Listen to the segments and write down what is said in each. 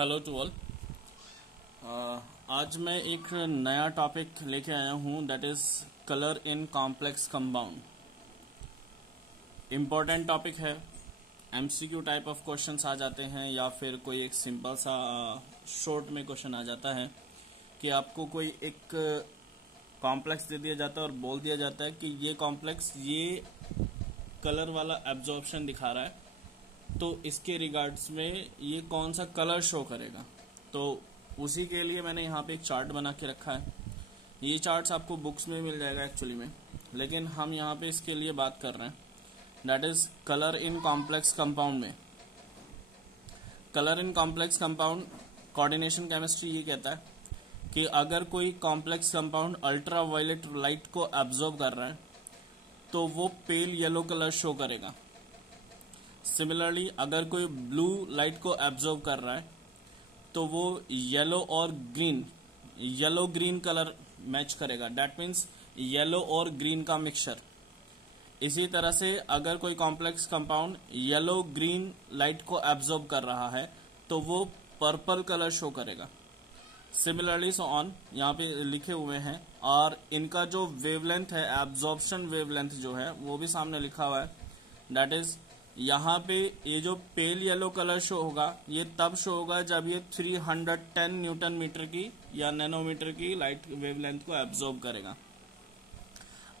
Hello to all. आज मैं एक नया टॉपिक लेके आया हूँ, that is colour in complex compound. Important topic है। एमसीक्यू टाइप ऑफ क्वेश्चंस आ जाते हैं या फिर कोई एक सिंपल सा शॉर्ट में क्वेश्चन आ जाता है कि आपको कोई एक कॉम्प्लेक्स दे दिया जाता है और बोल दिया जाता है कि ये कॉम्प्लेक्स ये कलर वाला एब्जॉर्प्शन दिखा रहा है, तो इसके रिगार्ड्स में ये कौन सा कलर शो करेगा। तो उसी के लिए मैंने यहाँ पे एक चार्ट बना के रखा है। ये चार्ट्स आपको बुक्स में मिल जाएगा एक्चुअली में, लेकिन हम यहाँ पे इसके लिए बात कर रहे हैं, that is colour in complex compound में। Colour in complex compound coordination chemistry ये कहता है कि अगर कोई complex compound ultra violet light को एब्जॉर्ब कर रहा है तो वो पेल येलो कलर शो करेगा। सिमिलरली अगर कोई ब्लू लाइट को एब्जॉर्ब कर रहा है तो वो येलो और green, yellow green colour match करेगा, दैट मीन्स येलो और ग्रीन का मिक्सचर। इसी तरह से अगर कोई complex compound yellow green light को एब्जॉर्ब कर रहा है तो वो पर्पल कलर शो करेगा। सिमिलरली सो ऑन यहाँ पे लिखे हुए हैं, और इनका जो वेवलेंथ है, एब्जॉर्प्शन वेवलेंथ जो है वो भी सामने लिखा हुआ है। दैट इज यहाँ पे ये जो पेल येलो कलर शो होगा ये तब शो होगा जब ये 310 न्यूटन मीटर की या नैनोमीटर की लाइट वेवलेंथ को एब्जॉर्ब करेगा।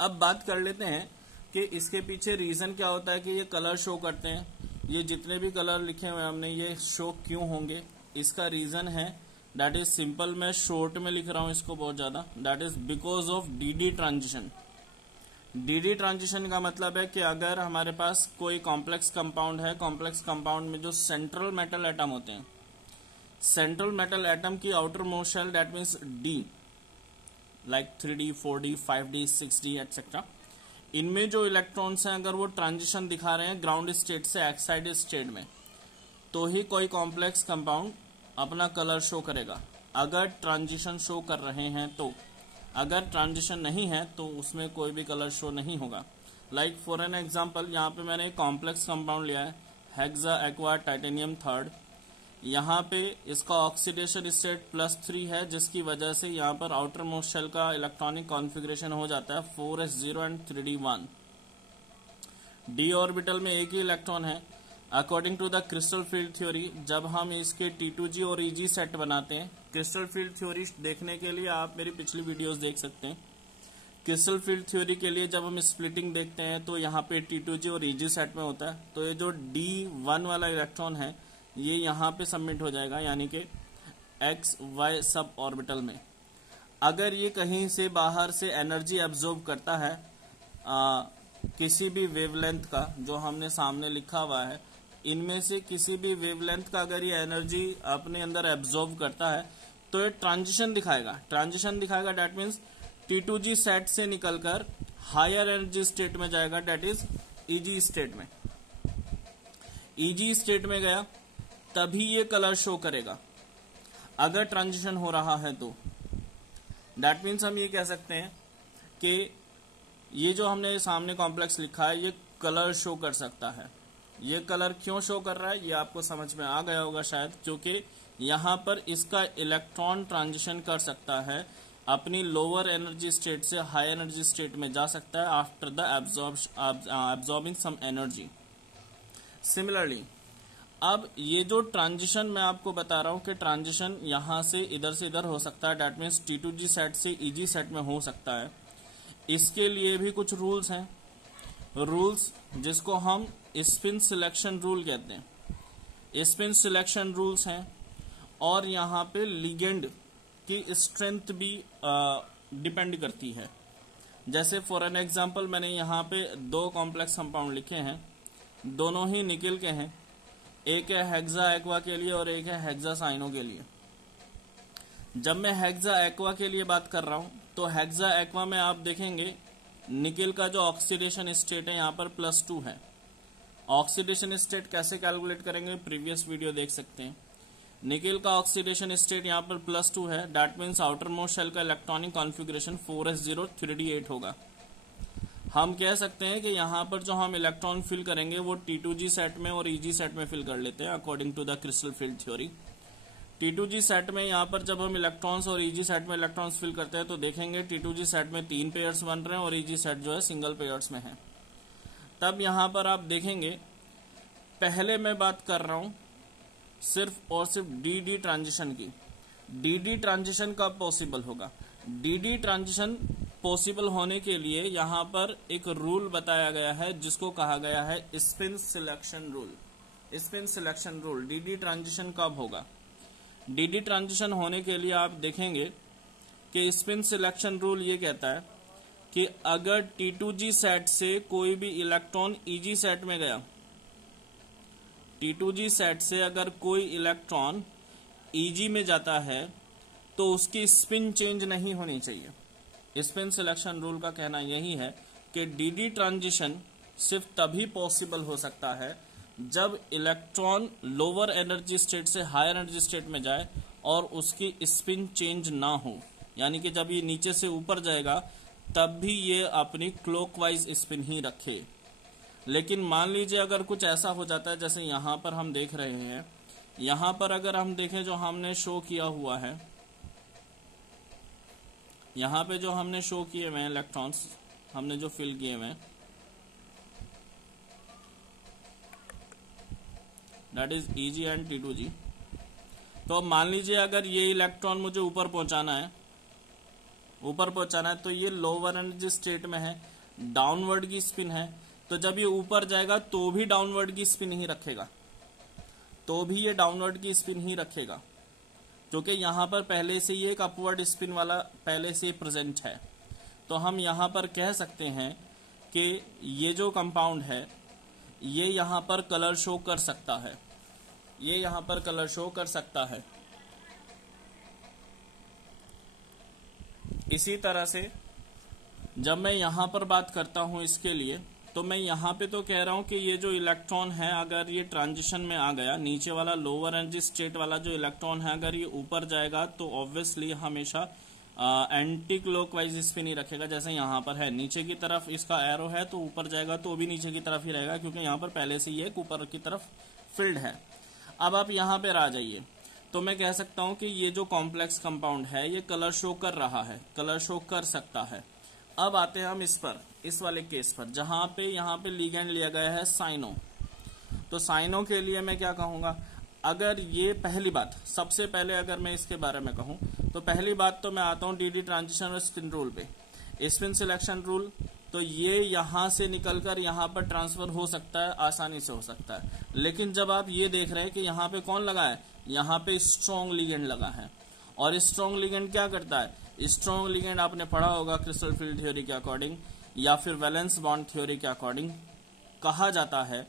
अब बात कर लेते हैं कि इसके पीछे रीजन क्या होता है कि ये कलर शो करते हैं। ये जितने भी कलर लिखे हुए हमने ये शो क्यों होंगे, इसका रीजन है दैट इज सिंपल। मैं शॉर्ट में लिख रहा हूं इसको बहुत ज्यादा, that is because of d d transition. D d transition का मतलब है कि अगर हमारे पास कोई कॉम्प्लेक्स कंपाउंड है, कॉम्प्लेक्स कंपाउंड में जो सेंट्रल मेटल एटम होते हैं, सेंट्रल मेटल एटम की outermost shell that means d, like 3D 4D 5D 6D et cetera, इनमें जो इलेक्ट्रॉन्स हैं अगर वो ट्रांजिशन दिखा रहे हैं ग्राउंड स्टेट से एक्साइटेड स्टेट में, तो ही कोई कॉम्प्लेक्स कंपाउंड अपना कलर शो करेगा। अगर ट्रांजिशन शो कर रहे हैं तो, अगर ट्रांजिशन नहीं है तो उसमें कोई भी कलर शो नहीं होगा। लाइक फॉर एन एग्जांपल यहाँ पे मैंने एक कॉम्प्लेक्स कंपाउंड लिया है, हेक्सा एक्वा टाइटेनियम थर्ड। यहाँ पे इसका ऑक्सीडेशन स्टेट +3 है, जिसकी वजह से यहाँ पर आउटर मोस्ट शेल का इलेक्ट्रॉनिक कॉन्फ़िगरेशन हो जाता है 4s0 and 3d1। D orbital में एक ही इलेक्ट्रॉन है। According to the crystal field theory, जब हम इसके T2G और EG सेट बनाते हैं, क्रिस्टल फील्ड थ्योरी देखने के लिए आप मेरी पिछली वीडियोस देख सकते हैं। क्रिस्टल फील्ड थ्योरी के लिए जब हम स्प्लिटिंग देखते हैं तो यहाँ पे T2G और EG सेट में होता है, तो ये जो D1 वाला इलेक्ट्रॉन है ये यहाँ पे सबमिट हो जाएगा, यानी कि XY सब ऑर्बिटल में। अगर ये कहीं से बाहर से एनर्जी एब्जॉर्ब करता है किसी भी वेवलेंथ का, जो हमने सामने लिखा हुआ है, इनमें से किसी भी वेवलेंथ का अगर ये एनर्जी अपने अंदर एब्जॉर्ब करता है तो ये ट्रांजिशन दिखाएगा। ट्रांजिशन दिखाएगा दैट मीन्स T2G सेट से निकलकर हायर एनर्जी स्टेट में जाएगा, दैट इज EG स्टेट में। EG स्टेट में गया तभी ये कलर शो करेगा अगर ट्रांजिशन हो रहा है तो। दैट मीन्स हम ये कह सकते हैं कि ये जो हमने सामने कॉम्प्लेक्स लिखा है ये कलर शो कर सकता है। ये कलर क्यों शो कर रहा है ये आपको समझ में आ गया होगा शायद, क्योंकि यहाँ पर इसका इलेक्ट्रॉन ट्रांजिशन कर सकता है, अपनी लोअर एनर्जी स्टेट से हाई एनर्जी स्टेट में जा सकता है after the absorbing some energy. Similarly अब ये जो ट्रांजिशन मैं आपको बता रहा हूँ कि ट्रांजिशन यहाँ से इधर हो सकता है, दैट मीन्स T2G सेट से EG सेट में हो सकता है। इसके लिए भी कुछ रूल्स हैं, रूल्स जिसको हम स्पिन सिलेक्शन रूल कहते हैं। स्पिन सिलेक्शन रूल्स हैं, और यहाँ पे लिगेंड की स्ट्रेंथ भी डिपेंड करती है। जैसे फॉर एन एग्जांपल मैंने यहाँ पे 2 कॉम्प्लेक्स कंपाउंड लिखे हैं, दोनों ही निकेल के हैं। एक है हेक्सा एक्वा के लिए और एक है हेक्सा साइनो के लिए। जब मैं हेक्सा एक्वा के लिए बात कर रहा हूं तो हेक्सा एक्वा में आप देखेंगे निकेल का जो ऑक्सीडेशन स्टेट है यहाँ पर +2 है। ऑक्सीडेशन स्टेट कैसे कैलकुलेट करेंगे, प्रीवियस वीडियो देख सकते हैं। निकेल का ऑक्सीडेशन स्टेट यहाँ पर +2 है, that means outermost shell का इलेक्ट्रॉनिक कॉन्फ़िगरेशन 4s0 3d8 होगा। हम कह सकते हैं कि यहाँ पर जो हम इलेक्ट्रॉन फिल करेंगे वो T2G सेट में और EG सेट में फिल कर लेते हैं according to the crystal field theory. T2G set में यहाँ पर जब हम इलेक्ट्रॉन्स और EG सेट में इलेक्ट्रॉन्स फिल करते हैं तो देखेंगे T2G सेट में 3 पेयर्स बन रहे हैं और EG सेट जो है सिंगल पेयर्स में है। तब यहाँ पर आप देखेंगे, पहले मैं बात कर रहा हूं सिर्फ और सिर्फ DD ट्रांजिशन की। DD ट्रांजिशन कब पॉसिबल होगा? DD ट्रांजिशन पॉसिबल होने के लिए यहाँ पर एक रूल बताया गया है जिसको कहा गया है spin selection rule. Spin selection rule. DD transition कब होगा? DD ट्रांजिशन होने के लिए आप देखेंगे कि स्पिन सिलेक्शन रूल ये कहता है कि अगर T2G सेट से कोई भी इलेक्ट्रॉन EG सेट में गया, T2G सेट से अगर कोई इलेक्ट्रॉन EG में जाता है तो उसकी स्पिन चेंज नहीं होनी चाहिए। स्पिन सिलेक्शन रूल का कहना यही है कि DD ट्रांजिशन सिर्फ तभी पॉसिबल हो सकता है जब इलेक्ट्रॉन लोअर एनर्जी स्टेट से हायर एनर्जी स्टेट में जाए और उसकी स्पिन चेंज ना हो, यानी कि जब ये नीचे से ऊपर जाएगा तब भी ये अपनी क्लॉकवाइज स्पिन ही रखे। लेकिन मान लीजिए अगर कुछ ऐसा हो जाता है जैसे यहाँ पर हम देख रहे हैं, यहाँ पर अगर हम देखें जो हमने शो किया हुआ है, यहाँ पे जो हमने शो किए हुए हैं इलेक्ट्रॉन्स हमने जो फिल किए हुए हैं, that is EG and T2G। तो अब मान लीजिए अगर ये इलेक्ट्रॉन मुझे ऊपर पहुंचाना है तो ये लोअर एनर्जी स्टेट में है, डाउनवर्ड की स्पिन है, तो जब ये ऊपर जाएगा तो भी डाउनवर्ड की स्पिन ही रखेगा, क्योंकि यहाँ पर पहले से ही एक अपवर्ड स्पिन वाला पहले से प्रेजेंट है। तो हम यहाँ पर कह सकते हैं कि ये जो कंपाउंड है ये यहाँ पर कलर शो कर सकता है, इसी तरह से जब मैं यहाँ पर बात करता हूँ इसके लिए, तो मैं यहाँ पे तो कह रहा हूँ कि ये जो इलेक्ट्रॉन है अगर ये ट्रांजिशन में आ गया, नीचे वाला लोअर एनर्जी स्टेट वाला जो इलेक्ट्रॉन है अगर ये ऊपर जाएगा तो ऑब्वियसली हमेशा एंटी क्लॉकवाइज स्पिन ही रखेगा। जैसे यहाँ पर है, नीचे की तरफ इसका एरो है तो ऊपर जाएगा तो भी नीचे की तरफ ही रहेगा, क्योंकि यहाँ पर पहले से ये ऊपर की तरफ फील्ड है। अब आप यहाँ पर आ जाइए, तो मैं कह सकता हूँ कि ये जो कॉम्प्लेक्स कंपाउंड है ये कलर शो कर रहा है, कलर शो कर सकता है। अब आते हैं हम इस वाले केस पर जहां पे यहाँ पे लिगेंड लिया गया है साइनो। तो साइनो के लिए मैं क्या कहूंगा, अगर ये पहली बात, सबसे पहले अगर मैं इसके बारे में कहूं तो पहली बात तो मैं आता हूं DD ट्रांजिशन और स्पिन रूल पे। स्पिन सिलेक्शन रूल, तो ये यहां से निकलकर यहां पर ट्रांसफर हो सकता है, आसानी से हो सकता है। लेकिन जब आप ये देख रहे हैं कि यहाँ पे कौन लगा है, यहाँ पे स्ट्रॉन्ग लिगेंड लगा है, और स्ट्रॉन्ग लिगेंड क्या करता है, स्ट्रॉन्ग लिगेंड आपने पढ़ा होगा क्रिस्टल फील्ड थ्योरी के अकॉर्डिंग या फिर वैलेंस बॉन्ड थ्योरी के अकॉर्डिंग, कहा जाता है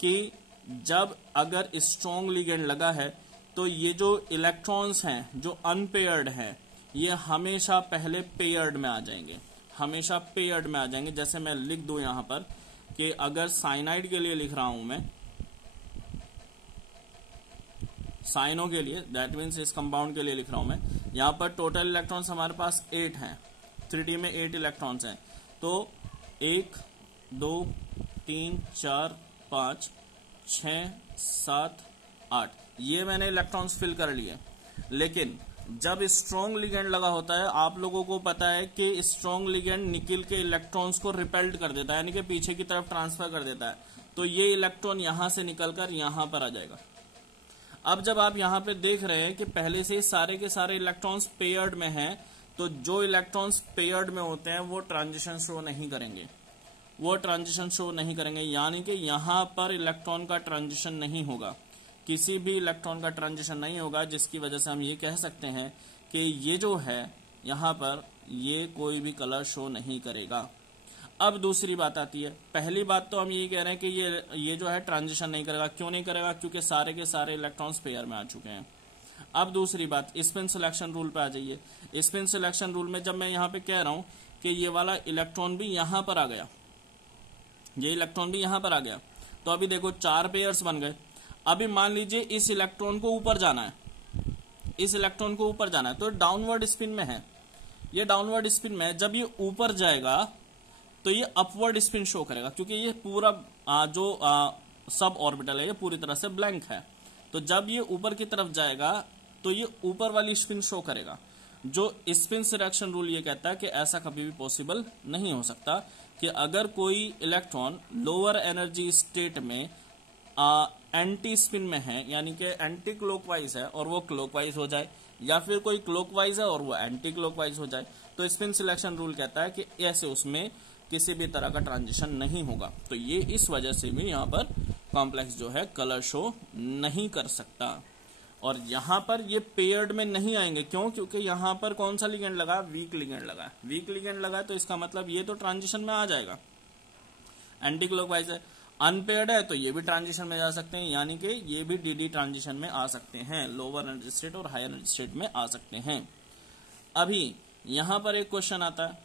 कि जब अगर स्ट्रॉन्ग लिगेंड लगा है तो ये जो इलेक्ट्रॉन्स हैं जो अनपेयर्ड हैं ये हमेशा पहले पेयर्ड में आ जाएंगे, जैसे मैं लिख दूं यहाँ पर कि अगर साइनाइड के लिए लिख रहा हूं मैं, साइनो के लिए, दैट मीन्स इस कंपाउंड के लिए लिख रहा हूं मैं, यहाँ पर टोटल इलेक्ट्रॉन्स हमारे पास 8 हैं, 3D में 8 इलेक्ट्रॉन्स हैं। तो 1 2 3 4 5 6 7 8 ये मैंने इलेक्ट्रॉन्स फिल कर लिए। लेकिन जब स्ट्रॉन्ग लिगेंड लगा होता है, आप लोगों को पता है कि स्ट्रॉन्ग लिगेंड निकल के इलेक्ट्रॉन्स को रिपेल्ड कर देता है, यानी कि पीछे की तरफ ट्रांसफर कर देता है। तो ये इलेक्ट्रॉन यहां से निकलकर यहां पर आ जाएगा। अब जब आप यहाँ पे देख रहे हैं कि पहले से सारे के सारे इलेक्ट्रॉन्स पेयर्ड में हैं, तो जो इलेक्ट्रॉन्स पेयर्ड में होते हैं वो ट्रांजिशन शो नहीं करेंगे, यानी कि यहाँ पर इलेक्ट्रॉन का ट्रांजिशन नहीं होगा, किसी भी इलेक्ट्रॉन का ट्रांजिशन नहीं होगा, जिसकी वजह से हम ये कह सकते हैं कि ये जो है यहाँ पर ये कोई भी कलर शो नहीं करेगा। अब दूसरी बात आती है, पहली बात तो हम ये कह रहे हैं कि ये जो है ट्रांजिशन नहीं करेगा। क्यों नहीं करेगा? क्योंकि सारे के सारे इलेक्ट्रॉन्स पेयर में आ चुके हैं। अब दूसरी बात, स्पिन सिलेक्शन रूल पे आ जाइए। स्पिन सिलेक्शन रूल में जब मैं यहाँ पे कह रहा हूं कि ये वाला इलेक्ट्रॉन भी यहां पर आ गया, ये इलेक्ट्रॉन भी यहां पर आ गया, तो अभी देखो 4 पेयर्स बन गए। अभी मान लीजिए इस इलेक्ट्रॉन को ऊपर जाना है, तो डाउनवर्ड स्पिन में है, ये डाउनवर्ड स्पिन में है। जब ये ऊपर जाएगा तो ये अपवर्ड स्पिन शो करेगा, क्योंकि ये पूरा जो सब ऑर्बिटल है ये पूरी तरह से ब्लैंक है। तो जब ये ऊपर की तरफ जाएगा तो ये ऊपर वाली स्पिन शो करेगा। जो स्पिन सिलेक्शन रूल ये कहता है कि ऐसा कभी भी पॉसिबल नहीं हो सकता कि अगर कोई इलेक्ट्रॉन लोअर एनर्जी स्टेट में एंटी स्पिन में है, यानी कि एंटी क्लॉकवाइज है और वो क्लॉकवाइज हो जाए, या फिर कोई क्लॉकवाइज है और वो एंटी क्लॉकवाइज हो जाए, तो स्पिन सिलेक्शन रूल कहता है कि ऐसे उसमें किसी भी तरह का ट्रांजिशन नहीं होगा। तो ये इस वजह से भी यहाँ पर कॉम्प्लेक्स जो है कलर शो नहीं कर सकता। और यहाँ पर ये पेयर्ड में नहीं आएंगे, क्यों? क्योंकि यहाँ पर कौन सा लिगेंड लगा? वीक लिगेंड लगा। वीक लिगेंड लगा तो इसका मतलब ये तो ट्रांजिशन में आ जाएगा, एंटी क्लॉकवाइज है। अनपेयर्ड है तो ये भी ट्रांजिशन में जा सकते हैं, यानी कि ये भी डीडी ट्रांजिशन में आ सकते हैं, लोअर एनर्जी स्टेट और हायर एनर्जी स्टेट में आ सकते हैं। अभी यहाँ पर एक क्वेश्चन आता है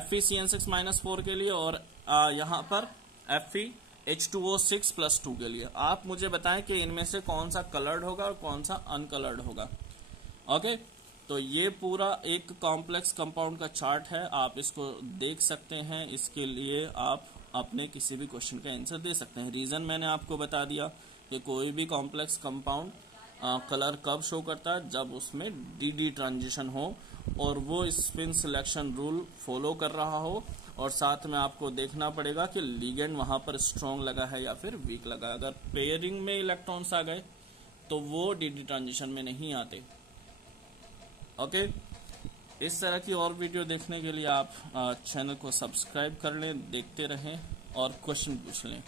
FeCN6-4 के लिए और यहाँ पर FeH2O6+2 के लिए। आप मुझे बताएं कि इनमें से कौन सा कलर्ड होगा और कौन सा अनकलर्ड होगा। ओके, तो ये पूरा एक कॉम्प्लेक्स कंपाउंड का चार्ट है, आप इसको देख सकते हैं। इसके लिए आप अपने किसी भी क्वेश्चन का आंसर दे सकते हैं। रीजन मैंने आपको बता दिया कि कोई भी कॉम्प्लेक्स कंपाउंड कलर कब शो करता है? जब उसमें डीडी ट्रांजिशन हो और वो स्पिन सिलेक्शन रूल फॉलो कर रहा हो, और साथ में आपको देखना पड़ेगा कि लिगेंड वहां पर स्ट्रॉन्ग लगा है या फिर वीक लगा है। अगर पेयरिंग में इलेक्ट्रॉन्स आ गए तो वो डीडी ट्रांजिशन में नहीं आते। ओके, इस तरह की और वीडियो देखने के लिए आप चैनल को सब्सक्राइब कर लें, देखते रहें और क्वेश्चन पूछ लें।